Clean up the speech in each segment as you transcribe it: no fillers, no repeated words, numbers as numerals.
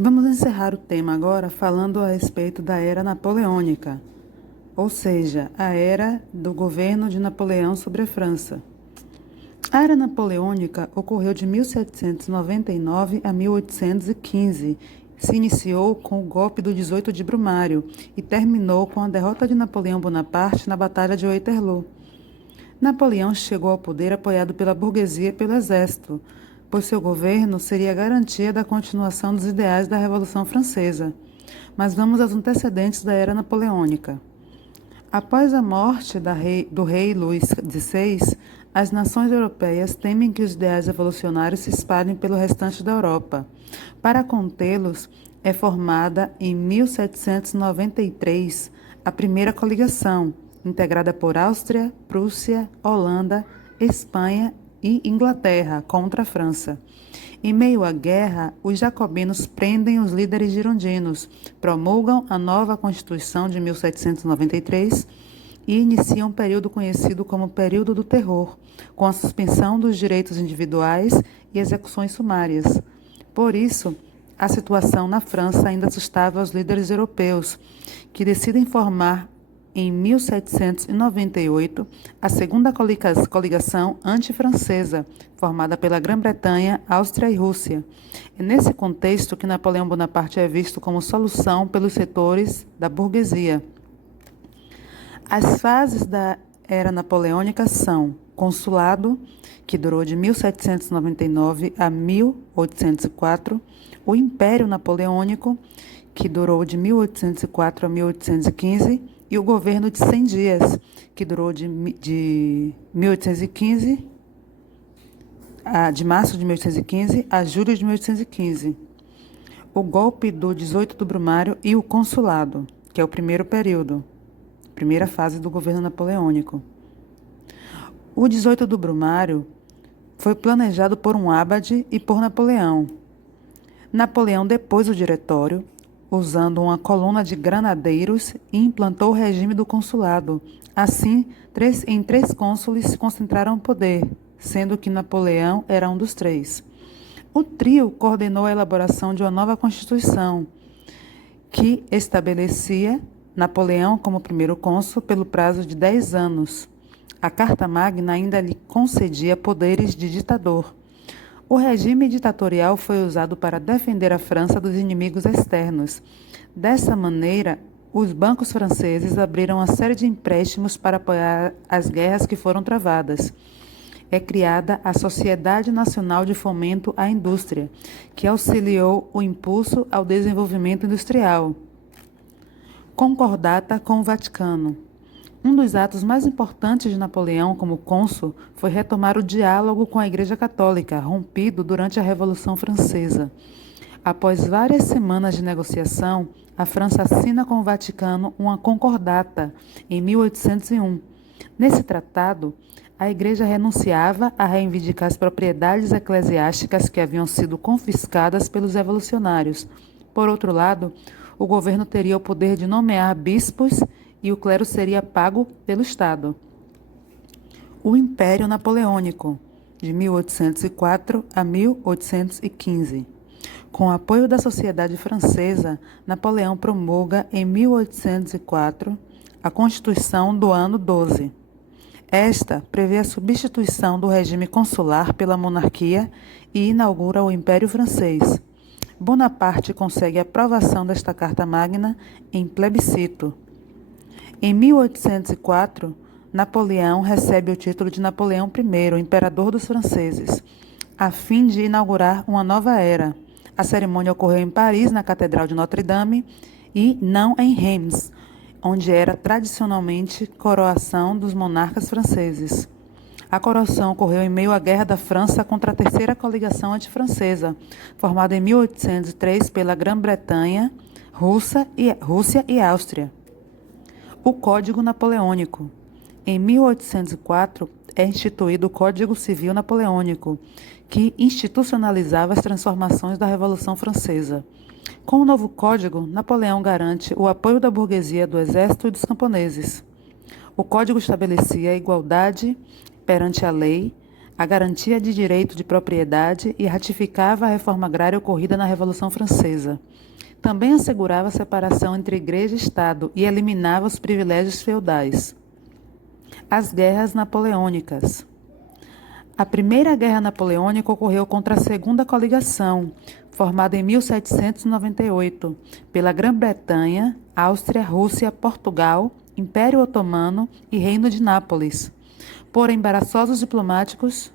Vamos encerrar o tema agora falando a respeito da Era Napoleônica, ou seja, a era do governo de Napoleão sobre a França. A Era Napoleônica ocorreu de 1799 a 1815. Se iniciou com o golpe do 18 de Brumário e terminou com a derrota de Napoleão Bonaparte na Batalha de Waterloo. Napoleão chegou ao poder apoiado pela burguesia e pelo exército, pois seu governo seria a garantia da continuação dos ideais da Revolução Francesa. Mas vamos aos antecedentes da Era Napoleônica. Após a morte do rei Luís XVI, as nações europeias temem que os ideais revolucionários se espalhem pelo restante da Europa. Para contê-los, é formada em 1793 a primeira coligação, integrada por Áustria, Prússia, Holanda, Espanha e Inglaterra contra a França. Em meio à guerra, os jacobinos prendem os líderes girondinos, promulgam a nova Constituição de 1793 e iniciam um período conhecido como Período do Terror, com a suspensão dos direitos individuais e execuções sumárias. Por isso, a situação na França ainda assustava os líderes europeus, que decidem formar em 1798, a segunda coligação anti-francesa, formada pela Grã-Bretanha, Áustria e Rússia. É nesse contexto que Napoleão Bonaparte é visto como solução pelos setores da burguesia. As fases da Era Napoleônica são Consulado, que durou de 1799 a 1804, o Império Napoleônico, que durou de 1804 a 1815, e o governo de 100 dias, que durou de 1815, de março de 1815 a julho de 1815. O golpe do 18 do Brumário e o consulado, que é o primeiro período, primeira fase do governo napoleônico. O 18 do Brumário foi planejado por um abade e por Napoleão. Napoleão depôs o diretório, usando uma coluna de granadeiros, e implantou o regime do consulado. Assim, três cônsules se concentraram o poder, sendo que Napoleão era um dos três. O trio coordenou a elaboração de uma nova Constituição, que estabelecia Napoleão como primeiro cônsul pelo prazo de 10 anos. A Carta Magna ainda lhe concedia poderes de ditador. O regime ditatorial foi usado para defender a França dos inimigos externos. Dessa maneira, os bancos franceses abriram uma série de empréstimos para apoiar as guerras que foram travadas. É criada a Sociedade Nacional de Fomento à Indústria, que auxiliou o impulso ao desenvolvimento industrial. Concordata com o Vaticano. Um dos atos mais importantes de Napoleão como cônsul foi retomar o diálogo com a Igreja Católica, rompido durante a Revolução Francesa. Após várias semanas de negociação, a França assina com o Vaticano uma concordata em 1801. Nesse tratado, a Igreja renunciava a reivindicar as propriedades eclesiásticas que haviam sido confiscadas pelos revolucionários. Por outro lado, o governo teria o poder de nomear bispos e o clero seria pago pelo Estado. O Império Napoleônico, de 1804 a 1815. Com o apoio da sociedade francesa, Napoleão promulga em 1804 a Constituição do ano 12. Esta prevê a substituição do regime consular pela monarquia e inaugura o Império Francês. Bonaparte consegue a aprovação desta Carta Magna em plebiscito. Em 1804, Napoleão recebe o título de Napoleão I, o imperador dos franceses, a fim de inaugurar uma nova era. A cerimônia ocorreu em Paris, na Catedral de Notre-Dame, e não em Reims, onde era tradicionalmente coroação dos monarcas franceses. A coroação ocorreu em meio à Guerra da França contra a Terceira Coligação Antifrancesa, formada em 1803 pela Grã-Bretanha, Rússia e Áustria. O Código Napoleônico. Em 1804, é instituído o Código Civil Napoleônico, que institucionalizava as transformações da Revolução Francesa. Com o novo código, Napoleão garante o apoio da burguesia, do exército e dos camponeses. O código estabelecia a igualdade perante a lei, a garantia de direito de propriedade e ratificava a reforma agrária ocorrida na Revolução Francesa. Também assegurava a separação entre igreja e Estado e eliminava os privilégios feudais. As guerras napoleônicas. A Primeira Guerra Napoleônica ocorreu contra a Segunda Coligação, formada em 1798, pela Grã-Bretanha, Áustria, Rússia, Portugal, Império Otomano e Reino de Nápoles. Por embaraços diplomáticos,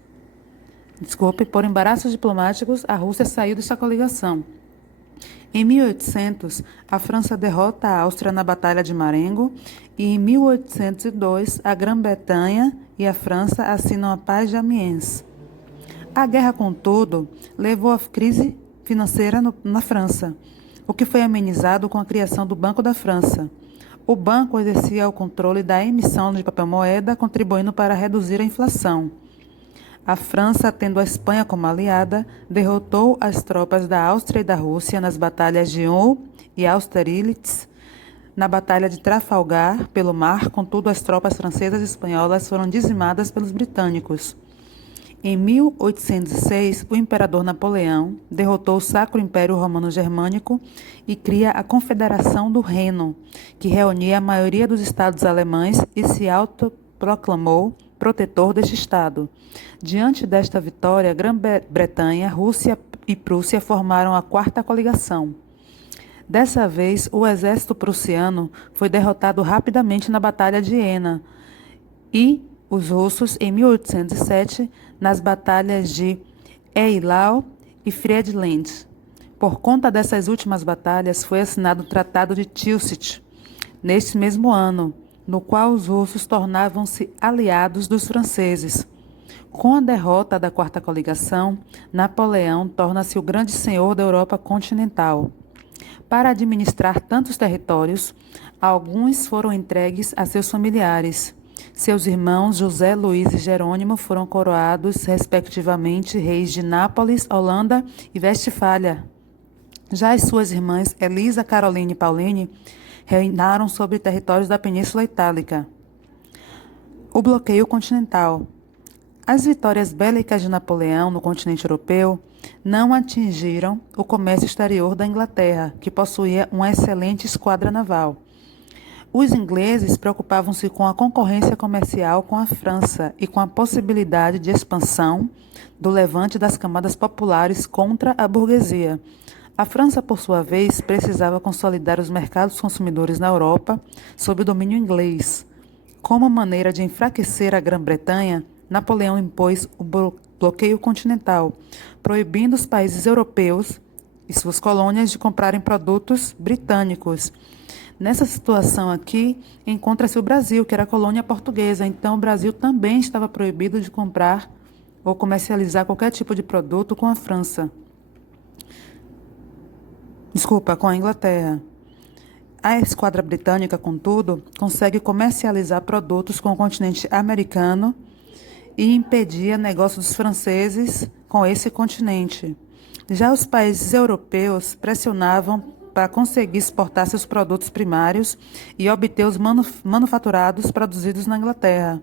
a Rússia saiu desta coligação. Em 1800, a França derrota a Áustria na Batalha de Marengo e, em 1802, a Grã-Bretanha e a França assinam a Paz de Amiens. A guerra, contudo, levou à crise financeira na França, o que foi amenizado com a criação do Banco da França. O banco exercia o controle da emissão de papel-moeda, contribuindo para reduzir a inflação. A França, tendo a Espanha como aliada, derrotou as tropas da Áustria e da Rússia nas batalhas de Ulm e Austerlitz. Na Batalha de Trafalgar, pelo mar, contudo, as tropas francesas e espanholas foram dizimadas pelos britânicos. Em 1806, o imperador Napoleão derrotou o Sacro Império Romano-Germânico e cria a Confederação do Reno, que reunia a maioria dos estados alemães e se autoproclamou protetor deste estado. Diante desta vitória, Grã-Bretanha, Rússia e Prússia formaram a Quarta Coligação. Dessa vez, o exército prussiano foi derrotado rapidamente na Batalha de Jena e os russos, em 1807, nas batalhas de Eylau e Friedland. Por conta dessas últimas batalhas, foi assinado o Tratado de Tilsit, neste mesmo ano, no qual os russos tornavam-se aliados dos franceses. Com a derrota da Quarta Coligação, Napoleão torna-se o grande senhor da Europa continental. Para administrar tantos territórios, alguns foram entregues a seus familiares. Seus irmãos José, Luís e Jerônimo foram coroados, respectivamente, reis de Nápoles, Holanda e Westfália. Já as suas irmãs Elisa, Caroline e Pauline reinaram sobre territórios da Península Itálica. O bloqueio continental. As vitórias bélicas de Napoleão no continente europeu não atingiram o comércio exterior da Inglaterra, que possuía uma excelente esquadra naval. Os ingleses preocupavam-se com a concorrência comercial com a França e com a possibilidade de expansão do levante das camadas populares contra a burguesia. A França, por sua vez, precisava consolidar os mercados consumidores na Europa sob o domínio inglês. Como maneira de enfraquecer a Grã-Bretanha, Napoleão impôs o bloqueio continental, proibindo os países europeus e suas colônias de comprarem produtos britânicos. Nessa situação aqui, encontra-se o Brasil, que era colônia portuguesa. Então, o Brasil também estava proibido de comprar ou comercializar qualquer tipo de produto com a França. Com a Inglaterra. A esquadra britânica, contudo, consegue comercializar produtos com o continente americano e impedia negócios franceses com esse continente. Já os países europeus pressionavam para conseguir exportar seus produtos primários e obter os manufaturados produzidos na Inglaterra.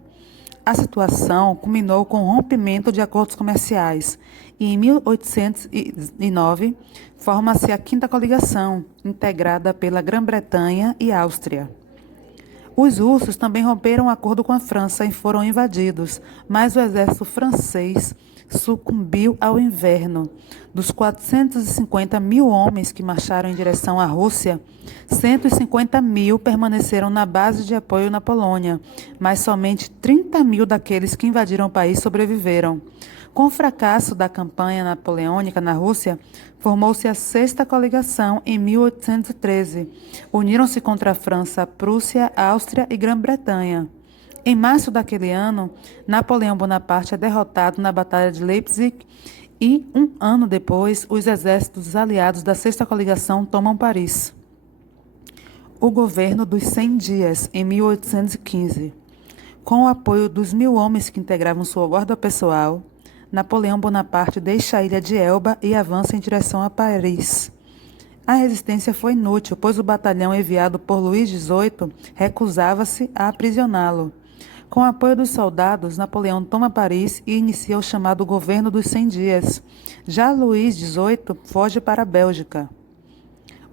A situação culminou com o rompimento de acordos comerciais e, em 1809, forma-se a Quinta Coligação, integrada pela Grã-Bretanha e Áustria. Os russos também romperam um acordo com a França e foram invadidos, mas o exército francês sucumbiu ao inverno. Dos 450 mil homens que marcharam em direção à Rússia, 150 mil permaneceram na base de apoio na Polônia, mas somente 30 mil daqueles que invadiram o país sobreviveram. Com o fracasso da campanha napoleônica na Rússia, formou-se a Sexta Coligação em 1813. Uniram-se contra a França, a Prússia, a Áustria e Grã-Bretanha. Em março daquele ano, Napoleão Bonaparte é derrotado na Batalha de Leipzig e, um ano depois, os exércitos aliados da Sexta Coligação tomam Paris. O governo dos 100 dias, em 1815. Com o apoio dos 1.000 homens que integravam sua guarda pessoal, Napoleão Bonaparte deixa a ilha de Elba e avança em direção a Paris. A resistência foi inútil, pois o batalhão enviado por Luís XVIII recusava-se a aprisioná-lo. Com o apoio dos soldados, Napoleão toma Paris e inicia o chamado Governo dos 100 Dias. Já Luís XVIII foge para a Bélgica.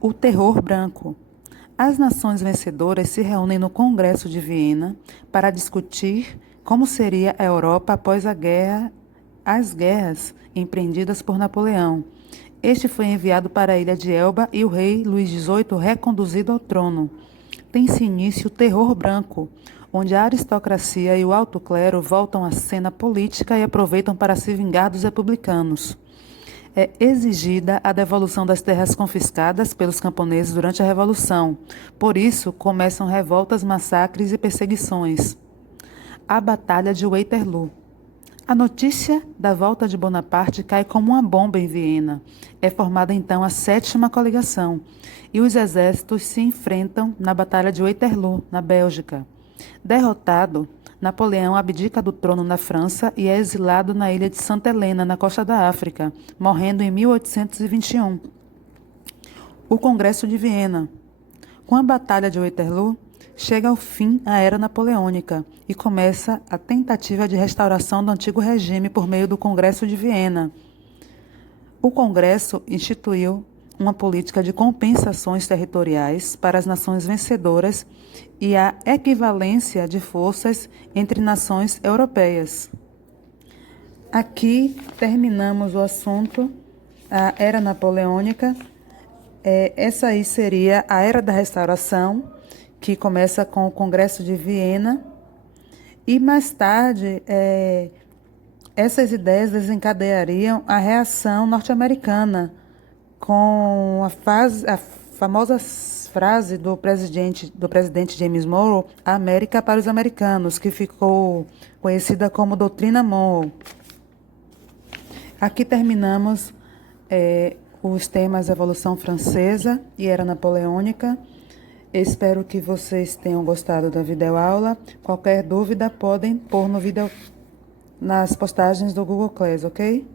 O terror branco. As nações vencedoras se reúnem no Congresso de Viena para discutir como seria a Europa após as guerras empreendidas por Napoleão. Este foi enviado para a ilha de Elba e o rei Luís XVIII reconduzido ao trono. Tem-se início o terror branco, onde a aristocracia e o alto clero voltam à cena política e aproveitam para se vingar dos republicanos. É exigida a devolução das terras confiscadas pelos camponeses durante a Revolução. Por isso, começam revoltas, massacres e perseguições. A Batalha de Waterloo. A notícia da volta de Bonaparte cai como uma bomba em Viena. É formada então a sétima coligação e os exércitos se enfrentam na Batalha de Waterloo, na Bélgica. Derrotado, Napoleão abdica do trono na França e é exilado na ilha de Santa Helena, na costa da África, morrendo em 1821. O Congresso de Viena. Com a Batalha de Waterloo, chega ao fim a Era Napoleônica e começa a tentativa de restauração do antigo regime por meio do Congresso de Viena. O Congresso instituiu uma política de compensações territoriais para as nações vencedoras e a equivalência de forças entre nações europeias. Aqui terminamos o assunto, a Era Napoleônica. Essa aí seria a Era da Restauração, que começa com o Congresso de Viena, e mais tarde essas ideias desencadeariam a reação norte-americana com a famosa frase do presidente James Monroe, a América para os americanos, que ficou conhecida como Doutrina Monroe. Aqui terminamos os temas Revolução Francesa e Era Napoleônica. Espero que vocês tenham gostado da videoaula. Qualquer dúvida podem pôr no nas postagens do Google Class, ok?